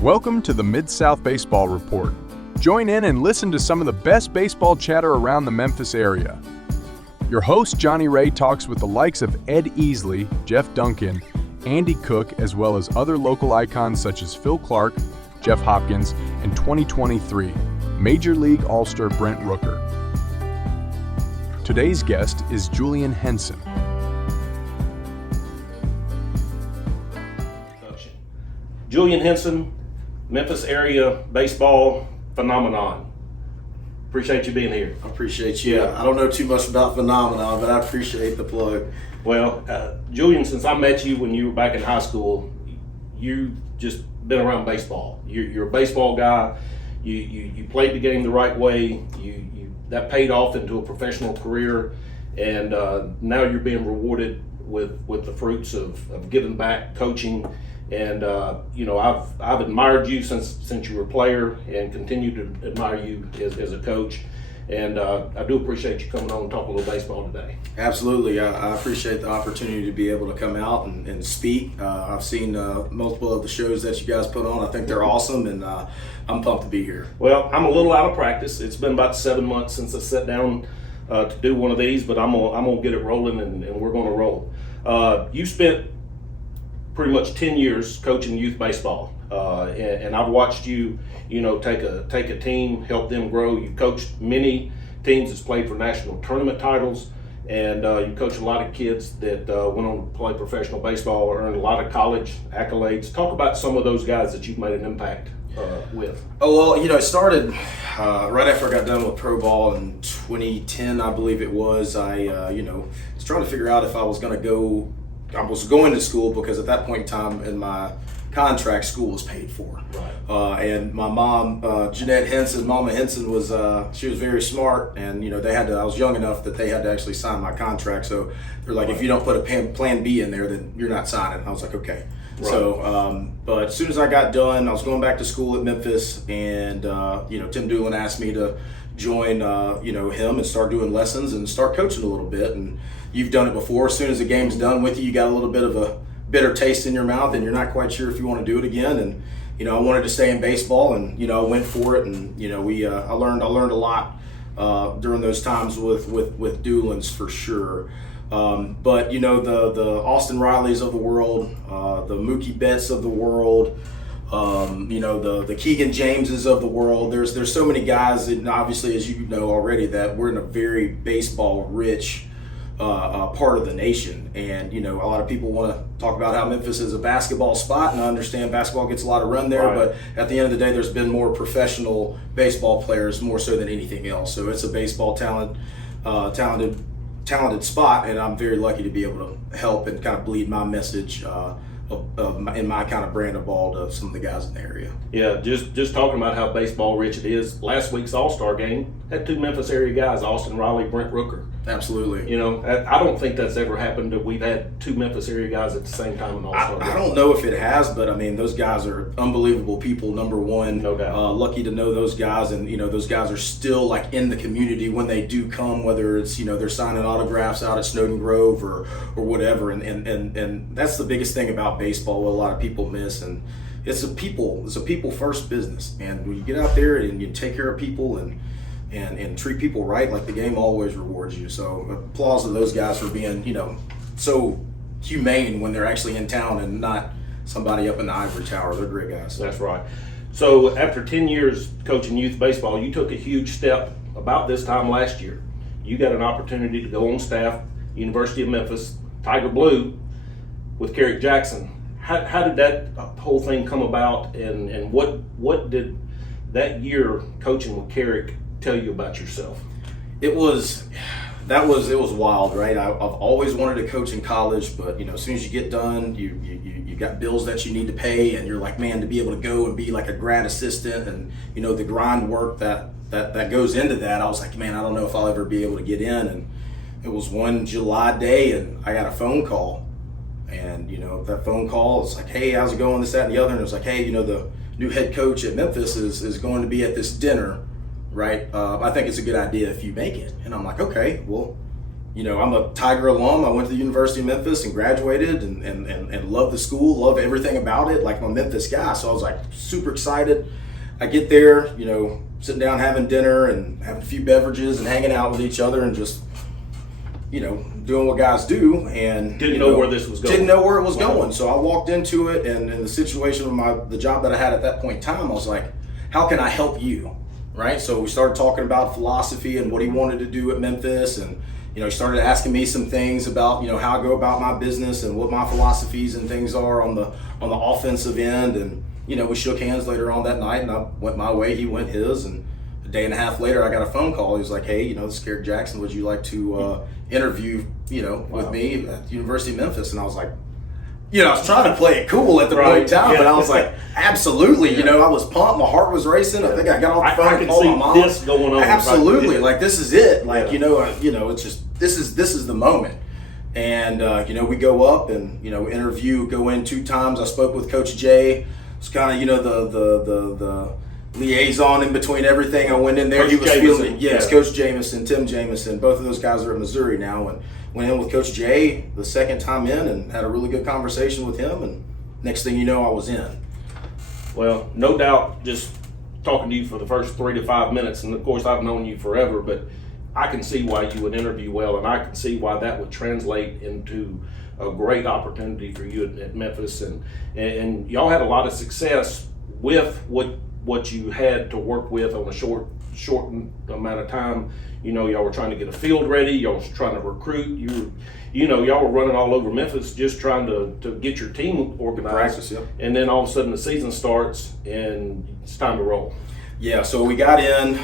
Welcome to the Mid-South Baseball Report. Join in and listen to some of the best baseball chatter around the Memphis area. Your host, Johnny Ray, talks with the likes of Ed Easley, Jeff Duncan, Andy Cook, as well as other local icons such as Phil Clark, Jeff Hopkins, and 2023 Major League All-Star Brent Rooker. Today's guest is Julian Henson. Julian Henson, Memphis area baseball phenomenon. Appreciate you being here. I appreciate you. I don't know too much about phenomenon, but I appreciate the plug. Well, Julian, since I met you when you were back in high school, you've just been around baseball. You're a baseball guy. You played the game the right way. That paid off into a professional career, and now you're being rewarded with the fruits of giving back, coaching. And I've admired you since you were a player, and continue to admire you as a coach. And I do appreciate you coming on and talk a little baseball today. Absolutely, I appreciate the opportunity to be able to come out and speak. I've seen multiple of the shows that you guys put on. I think they're awesome, and I'm pumped to be here. Well, I'm a little out of practice. It's been about 7 months since I sat down to do one of these, but I'm gonna get it rolling, and we're gonna roll. You spent pretty much 10 years coaching youth baseball, and I've watched you, take a team, help them grow. You coached many teams that's played for national tournament titles, and you coached a lot of kids that went on to play professional baseball, earned a lot of college accolades. Talk about some of those guys that you've made an impact with. Oh, well, it started right after I got done with pro ball in 2010, I believe it was. I was trying to figure out if I was going to school, because at that point in time in my contract, school was paid for. Right. And my mom, Jeanette Henson, Mama Henson, she was very smart, and I was young enough that they had to actually sign my contract. So they're like, if you don't put a plan B in there, then you're not signing. I was like, okay. Right. So, but as soon as I got done, I was going back to school at Memphis, and Tim Doolin asked me to join him and start doing lessons and start coaching a little bit. And you've done it before. As soon as the game's done with you got a little bit of a bitter taste in your mouth, and you're not quite sure if you want to do it again. And I wanted to stay in baseball, and I went for it. And I learned a lot during those times with Doolin's, for sure. But the Austin Rileys of the world, the Mookie Betts of the world, the Keegan Jameses of the world. There's so many guys, and obviously, as you know already, that we're in a very baseball rich part of the nation. And a lot of people want to talk about how Memphis is a basketball spot, and I understand basketball gets a lot of run there, right. But at the end of the day, there's been more professional baseball players, more so than anything else. So it's a baseball talented spot, and I'm very lucky to be able to help and kind of bleed my message in my kind of brand of ball to some of the guys in the area. Yeah, just talking about how baseball rich it is. Last week's All-Star game had two Memphis area guys, Austin Riley, Brent Rooker. Absolutely. I don't think that's ever happened that we've had two Memphis area guys at the same time in All-Star game. I don't know if it has, but I mean, those guys are unbelievable people, number one. No doubt. Lucky to know those guys, and those guys are still like in the community when they do come, whether it's they're signing autographs out at Snowden Grove or whatever, and that's the biggest thing about baseball, what a lot of people miss. And it's a people first business, and when you get out there and you take care of people and treat people right, like the game always rewards you. So applause to those guys for being so humane when they're actually in town and not somebody up in the ivory tower. They're great guys. That's right. So after 10 years coaching youth baseball, you took a huge step about this time last year. You got an opportunity to go on staff, University of Memphis, Tiger Blue, with Kerrick Jackson. How did that whole thing come about, and what did that year coaching with Kerrick tell you about yourself? It was wild, right? I've always wanted to coach in college, but as soon as you get done, you got bills that you need to pay, and you're like, man, to be able to go and be like a grad assistant, and the grind work that goes into that, I was like, man, I don't know if I'll ever be able to get in. And it was one July day, and I got a phone call, and that phone call is like, hey, how's it going, this, that, and the other. And it was like, hey, the new head coach at Memphis is going to be at this dinner, right? I think it's a good idea if you make it. And I'm like, okay, well, I'm a Tiger alum. I went to the University of Memphis and graduated and loved the school, loved everything about it. Like, I'm a Memphis guy, so I was like super excited. I get there, sitting down having dinner and having a few beverages and hanging out with each other and just, doing what guys do. And didn't know where this was going. Didn't know where it was going. So I walked into it, and in the situation of the job that I had at that point in time, I was like, how can I help you? Right? So we started talking about philosophy and what he wanted to do at Memphis, and he started asking me some things about how I go about my business and what my philosophies and things are on the offensive end. And we shook hands later on that night, and I went my way, he went his, and a day and a half later I got a phone call. He was like, hey, this is Garrett Jackson, would you like to interview with me at the University of Memphis? And I was like, I was trying to play it cool at the point in time, but I was like, absolutely. I was pumped. My heart was racing. I think I got off the phone and called my mom. This going on. Absolutely. Like, this is it. Like, it's just, this is the moment. And, we go up and, interview, go in 2 times. I spoke with Coach Jay. It's kind of, the liaison in between everything. I went in there. Coach He was Jameson. feeling it. Yes, Coach Jameson, Tim Jameson. Both of those guys are at Missouri now. And went in with Coach Jay the second time in and had a really good conversation with him. And next thing you know, I was in. Well, no doubt, just talking to you for the first 3 to 5 minutes, and of course I've known you forever, but I can see why you would interview well, and I can see why that would translate into a great opportunity for you at Memphis. And y'all had a lot of success with what you had to work with on a short amount of time. Y'all were trying to get a field ready. Y'all was trying to recruit. Y'all were running all over Memphis just trying to get your team organized. Practice, yeah. And then all of a sudden the season starts and it's time to roll. Yeah, so we got in.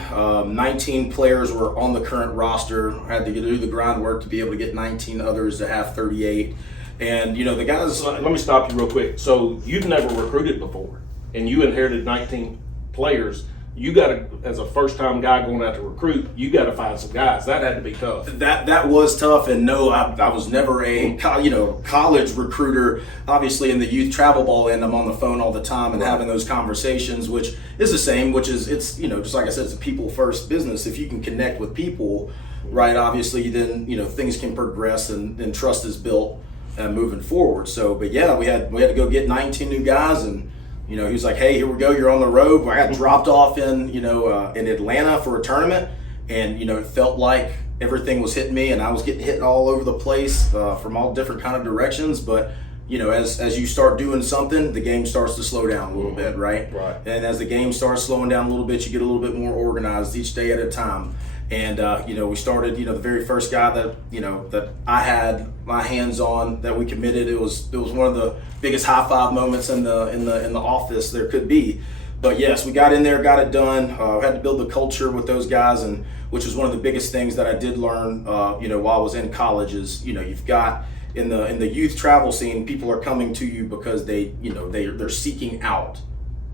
19 players were on the current roster. I had to do the groundwork to be able to get 19 others to have 38. And, the guys... So let me stop you real quick. So you've never recruited before, and you inherited 19 players. You got to, as a first-time guy going out to recruit, you got to find some guys. That had to be tough. That was tough, and no, I was never a college recruiter. Obviously, in the youth travel ball end, I'm on the phone all the time and having those conversations, which is the same. Which is, it's just like I said, it's a people-first business. If you can connect with people, right? Obviously, then things can progress and trust is built moving forward. So, but yeah, we had to go get 19 new guys and. He was like, hey, here we go, you're on the road. I got dropped off in Atlanta for a tournament, and, it felt like everything was hitting me, and I was getting hit all over the place from all different kind of directions. But, as you start doing something, the game starts to slow down a little bit, right? Right. And as the game starts slowing down a little bit, you get a little bit more organized each day at a time. And, we started, the very first guy that I had my hands on that we committed, it was one of the biggest high five moments in the office there could be. But yes, we got in there, got it done. Had to build the culture with those guys, and which was one of the biggest things that I did learn, while I was in college is, you've got in the youth travel scene, people are coming to you because they're seeking out,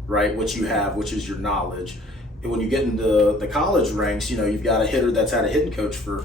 right, what you have, which is your knowledge. When you get into the college ranks, you've got a hitter that's had a hitting coach for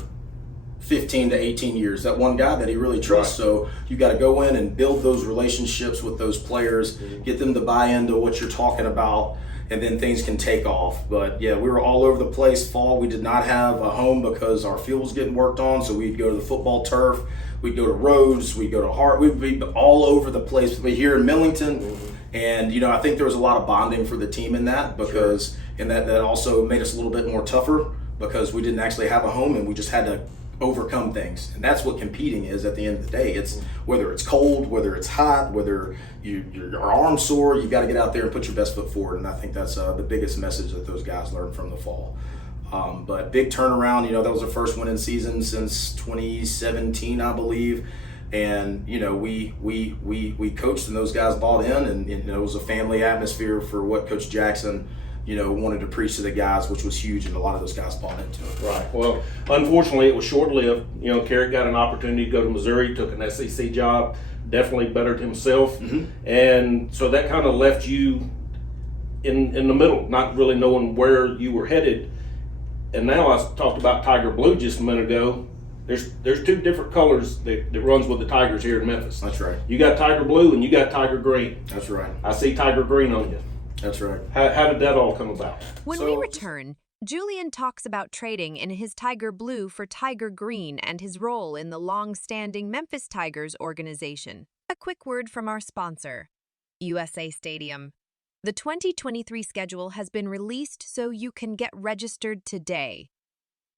15 to 18 years, that one guy that he really trusts. Right. So you got to go in and build those relationships with those players, get them to buy into what you're talking about, and then things can take off. But yeah, we were all over the place. Fall, we did not have a home because our field was getting worked on, so we'd go to the football turf, we'd go to Rhodes, we'd go to Hart, we'd be all over the place. But here in Millington, and I think there was a lot of bonding for the team in that because. Sure. And that also made us a little bit more tougher because we didn't actually have a home and we just had to overcome things. And that's what competing is at the end of the day. It's whether it's cold, whether it's hot, whether your arm's sore, you got to get out there and put your best foot forward. And I think that's the biggest message that those guys learned from the fall. But big turnaround, that was our first winning season since 2017, I believe. And we coached and those guys bought in, and it was a family atmosphere for what Coach Jackson wanted to preach to the guys, which was huge, and a lot of those guys bought into it. Right. Well, unfortunately, it was short-lived. Garrett got an opportunity to go to Missouri, took an SEC job, definitely bettered himself, and so that kind of left you in the middle, not really knowing where you were headed. And now I talked about Tiger Blue just a minute ago. There's 2 different colors that runs with the Tigers here in Memphis. That's right. You got Tiger Blue and you got Tiger Green. That's right. I see Tiger Green on you. That's right. How did that all come about? When we return, Julian talks about trading in his Tiger Blue for Tiger Green and his role in the long-standing Memphis Tigers organization. A quick word from our sponsor, USA Stadium. The 2023 schedule has been released so you can get registered today.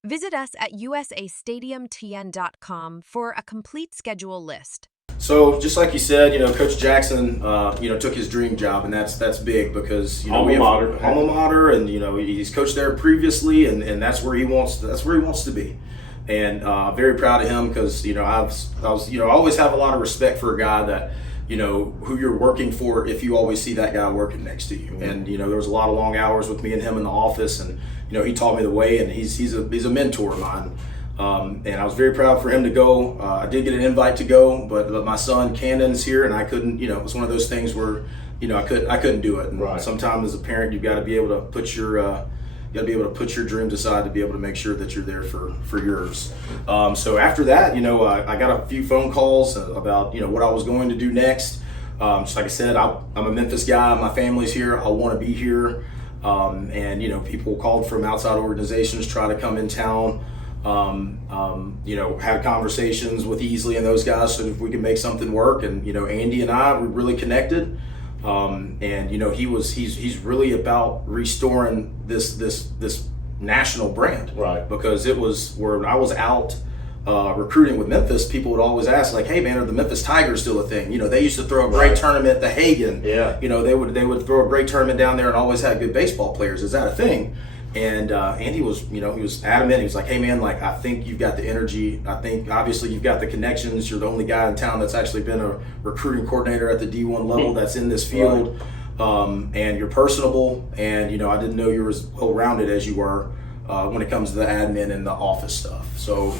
Visit us at usastadiumtn.com for a complete schedule list. So just like you said, Coach Jackson, took his dream job, and that's big because Alma mater, and he's coached there previously, and that's where he wants to be, and very proud of him because I always have a lot of respect for a guy that who you're working for if you always see that guy working next to you, and there was a lot of long hours with me and him in the office, and he taught me the way, and he's a mentor of mine. And I was very proud for him to go. I did get an invite to go, but my son Cannon's here, and I couldn't. It was one of those things where, I couldn't do it. And right. Sometimes as a parent, you've got to be able to put your dreams aside to be able to make sure that you're there for yours. So after that, I got a few phone calls about what I was going to do next. Just like I said, I'm a Memphis guy. My family's here. I want to be here. And people called from outside organizations try to come in town. Had conversations with Easley and those guys so if we could make something work, and Andy and I were really connected, and he's really about restoring this national brand, right? Because it was where I was out recruiting with Memphis, people would always ask like, hey man, are the Memphis Tigers still a thing? They used to throw a great tournament at the Hagen. Yeah. They would throw a great tournament down there and always had good baseball players. Is that a thing? And Andy was, he was adamant. He was like, hey man, like, I think you've got the energy. I think obviously you've got the connections. You're the only guy in town that's actually been a recruiting coordinator at the D1 level that's in this field. Right. And you're personable. And, I didn't know you were as well-rounded as you were when it comes to the admin and the office stuff. So,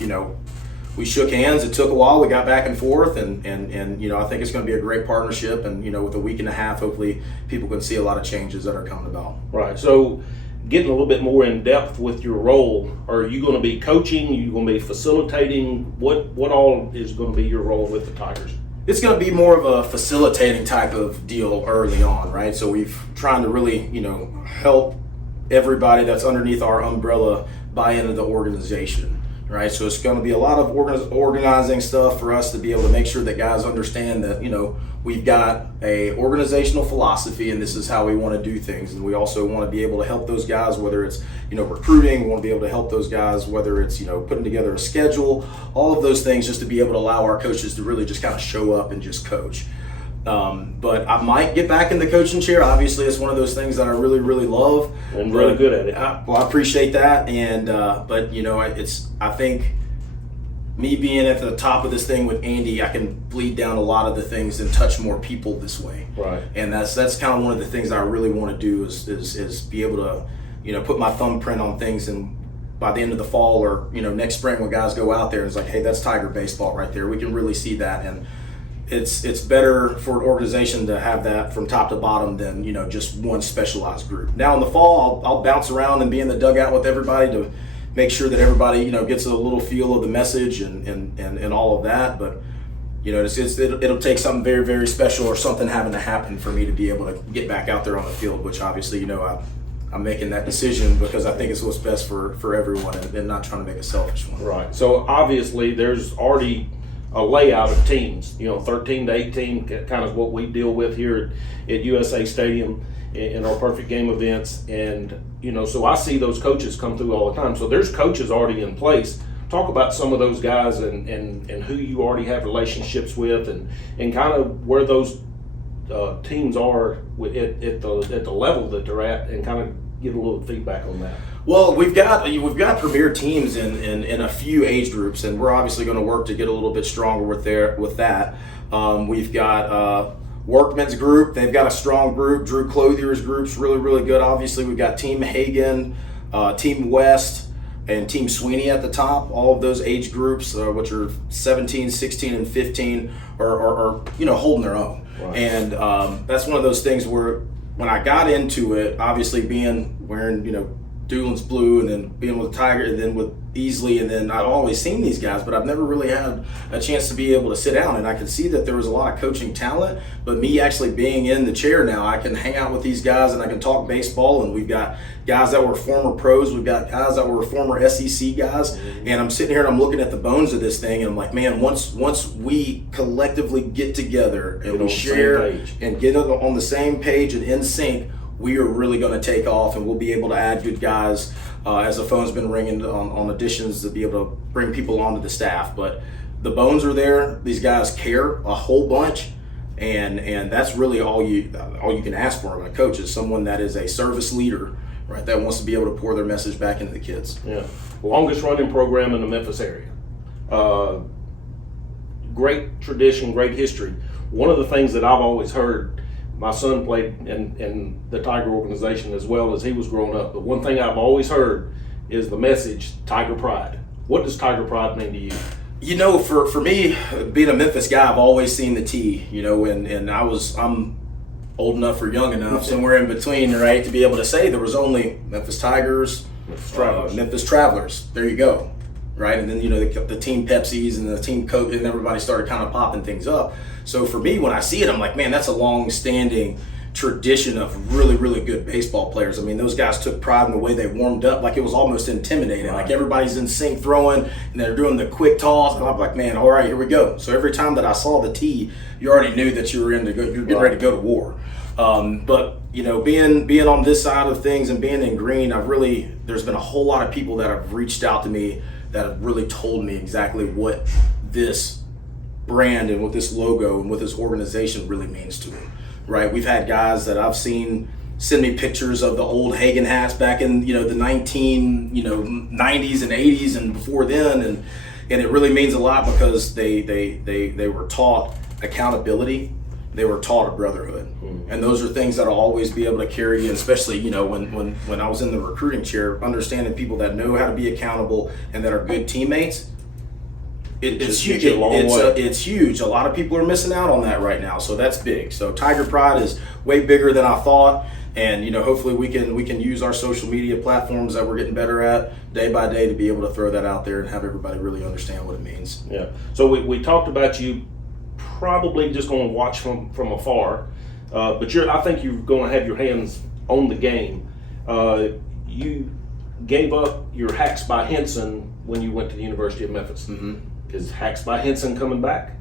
we shook hands. It took a while. We got back and forth, and I think it's going to be a great partnership. And, with a week and a half, hopefully people can see a lot of changes that are coming about. Right. So, getting a little bit more in depth with your role, are you going to be coaching? Are you going to be facilitating? What all is going to be your role with the Tigers? It's going to be more of a facilitating type of deal early on, right? So we've trying to really, help everybody that's underneath our umbrella buy into the organization, right? So it's going to be a lot of organizing stuff for us to be able to make sure that guys understand that, we've got a organizational philosophy and this is how we want to do things. And we also want to be able to help those guys, whether it's, recruiting, we want to be able to help those guys, whether it's, putting together a schedule, all of those things, just to be able to allow our coaches to really just kind of show up and just coach. But I might get back in the coaching chair. Obviously, it's one of those things that I really, really love. And really good at it. I appreciate that. And, but, I think me being at the top of this thing with Andy, I can bleed down a lot of the things and touch more people this way. Right. And that's kind of one of the things I really want to do is be able to, put my thumbprint on things, and by the end of the fall or, next spring when guys go out there, it's like, hey, that's Tiger baseball right there. We can really see that. And it's better for an organization to have that from top to bottom than, just one specialized group. Now in the fall, I'll bounce around and be in the dugout with everybody to make sure that everybody, gets a little feel of the message and all of that. But, it'll take something very, very special or something having to happen for me to be able to get back out there on the field, which obviously, I'm making that decision because I think it's what's best for everyone and not trying to make a selfish one. Right. So obviously there's already a layout of teams, 13 to 18, kind of what we deal with here at USA Stadium in our perfect game events. And, so I see those coaches come through all the time. So there's coaches already in place. Talk about some of those guys and who you already have relationships with and kind of where those teams are at the level that they're at, and kind of give a little feedback on that. Well, we've got premier teams in a few age groups, and we're obviously going to work to get a little bit stronger with that. We've got Workman's group. They've got a strong group. Drew Clothier's group's really, really good. Obviously, we've got Team Hagen, Team West, and Team Sweeney at the top. All of those age groups, which are 17, 16, and 15, are holding their own. Right. And that's one of those things where when I got into it, obviously wearing Doolin's Blue, and then being with Tiger, and then with Easley, and then I've always seen these guys, but I've never really had a chance to be able to sit down. And I can see that there was a lot of coaching talent, but me actually being in the chair now, I can hang out with these guys and I can talk baseball. And we've got guys that were former pros, we've got guys that were former SEC guys, and I'm sitting here and I'm looking at the bones of this thing, and I'm like, man, once we collectively get together and we share and get on the same page and in sync, we are really going to take off, and we'll be able to add good guys as the phone's been ringing on additions to be able to bring people onto the staff. But the bones are there. These guys care a whole bunch, and that's really all you can ask for in a coach is someone that is a service leader, right? That wants to be able to pour their message back into the kids. Yeah, longest running program in the Memphis area. Great tradition, great history. One of the things that I've always heard. My son played in the Tiger organization as well as he was growing up. But one thing I've always heard is the message, Tiger Pride. What does Tiger Pride mean to you? You know, for me, being a Memphis guy, I've always seen the T, you know, and I'm old enough or young enough, somewhere in between, right, to be able to say there was only Memphis Tigers, Memphis Travelers. There you go, right? And then, you know, the Team Pepsis and the Team Coke, and everybody started kind of popping things up. So for me, when I see it, I'm like, man, that's a long-standing tradition of really, really good baseball players. I mean, those guys took pride in the way they warmed up, like it was almost intimidating. Right. Like everybody's in sync throwing, and they're doing the quick toss, and I'm like, man, all right, here we go. So every time that I saw the tee, you already knew that you were you're getting ready to go to war. But you know, being on this side of things and being in green, there's been a whole lot of people that have reached out to me that have really told me exactly what this brand and what this logo and what this organization really means to them, right? We've had guys that I've seen send me pictures of the old Hagen hats back in, you know, the 90s and 80s and before then, and it really means a lot because they were taught accountability, they were taught a brotherhood, and those are things that I'll always be able to carry. And especially, you know, when I was in the recruiting chair, understanding people that know how to be accountable and that are good teammates. It's huge. It's huge. A lot of people are missing out on that right now, so that's big. So Tiger Pride is way bigger than I thought, and you know, hopefully we can use our social media platforms that we're getting better at day by day to be able to throw that out there and have everybody really understand what it means. Yeah. So we talked about you probably just going to watch from afar, but I think you're going to have your hands on the game. You gave up your Hacks by Henson when you went to the University of Memphis. Mm-hmm. Is Hacks by Henson coming back?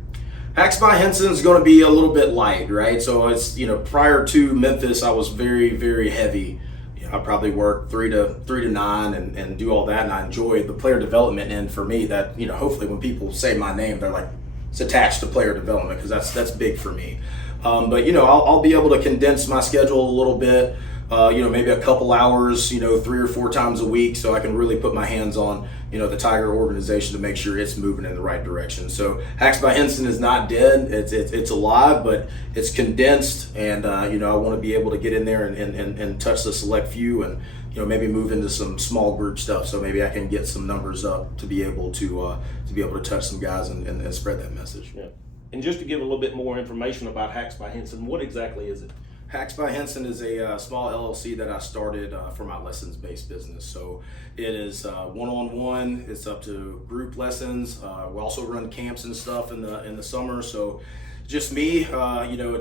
Hacks by Henson is going to be a little bit light, right? So it's, you know, prior to Memphis, I was very, very heavy. You know, I probably worked 3 to 9 and do all that, and I enjoyed the player development end for me. That, you know, hopefully when people say my name, they're like, it's attached to player development because that's big for me. But you know, I'll be able to condense my schedule a little bit. You know, maybe a couple hours, you know, 3 or 4 times a week, so I can really put my hands on, you know, the Tiger organization to make sure it's moving in the right direction. So Hacks by Henson is not dead; it's alive, but it's condensed, and you know, I want to be able to get in there and touch the select few, and you know, maybe move into some small group stuff. So maybe I can get some numbers up to be able to touch some guys and spread that message. Yeah. And just to give a little bit more information about Hacks by Henson, what exactly is it? Hacks by Henson is a small LLC that I started for my lessons-based business. So it is one-on-one. It's up to group lessons. We also run camps and stuff in the summer. So just me, you know,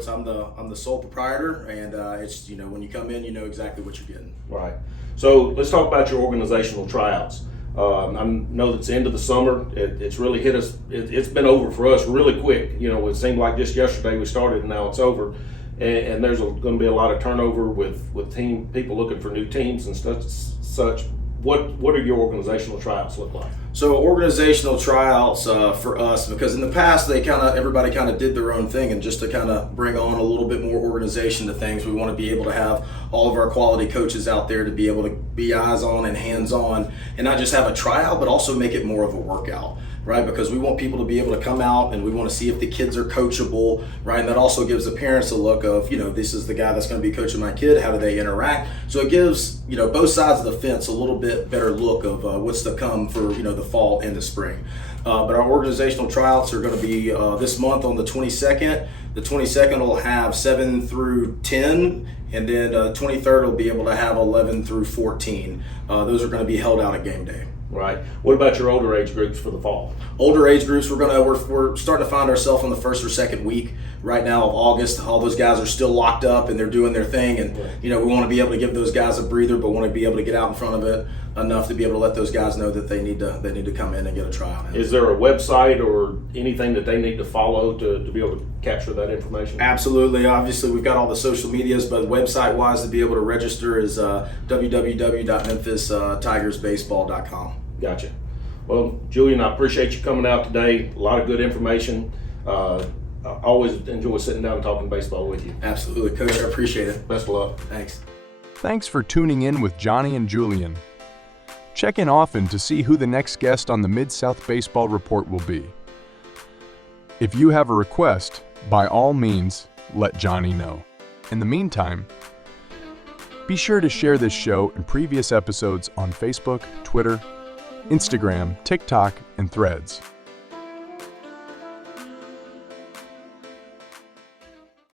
I'm the sole proprietor, and it's, you know, when you come in, you know exactly what you're getting. Right. So let's talk about your organizational tryouts. I know it's the end of the summer. It's really hit us. It's been over for us really quick. You know, it seemed like just yesterday we started, and now it's over. And there's going to be a lot of turnover with people looking for new teams and such. What are your organizational tryouts look like? So organizational tryouts for us, because in the past everybody kind of did their own thing, and just to kind of bring on a little bit more organization to things, we want to be able to have all of our quality coaches out there to be able to be eyes on and hands on, and not just have a tryout, but also make it more of a workout. Right, because we want people to be able to come out, and we want to see if the kids are coachable, right? And that also gives the parents a look of, you know, this is the guy that's going to be coaching my kid. How do they interact? So it gives, you know, both sides of the fence a little bit better look of what's to come for, you know, the fall and the spring. But our organizational tryouts are going to be this month on the 22nd. The 22nd will have 7 through 10, and then 23rd will be able to have 11 through 14. Those are going to be held out at game day. Right. What about your older age groups for the fall? Older age groups, we're starting to find ourselves on the first or second week right now of August. All those guys are still locked up and they're doing their thing, and we want to be able to give those guys a breather, but want to be able to get out in front of it enough to be able to let those guys know that they need to come in and get a tryout. Is there a website or anything that they need to follow to be able to capture that information? Absolutely. Obviously, we've got all the social medias, but website-wise, to be able to register is www.memphistigersbaseball.com. Gotcha. Well, Julian, I appreciate you coming out today. A lot of good information. I always enjoy sitting down and talking baseball with you. Absolutely, Coach. I appreciate it. Best of luck. Thanks. Thanks for tuning in with Johnny and Julian. Check in often to see who the next guest on the Mid-South Baseball Report will be. If you have a request, by all means, let Johnny know. In the meantime, be sure to share this show and previous episodes on Facebook, Twitter, Instagram, TikTok, and Threads.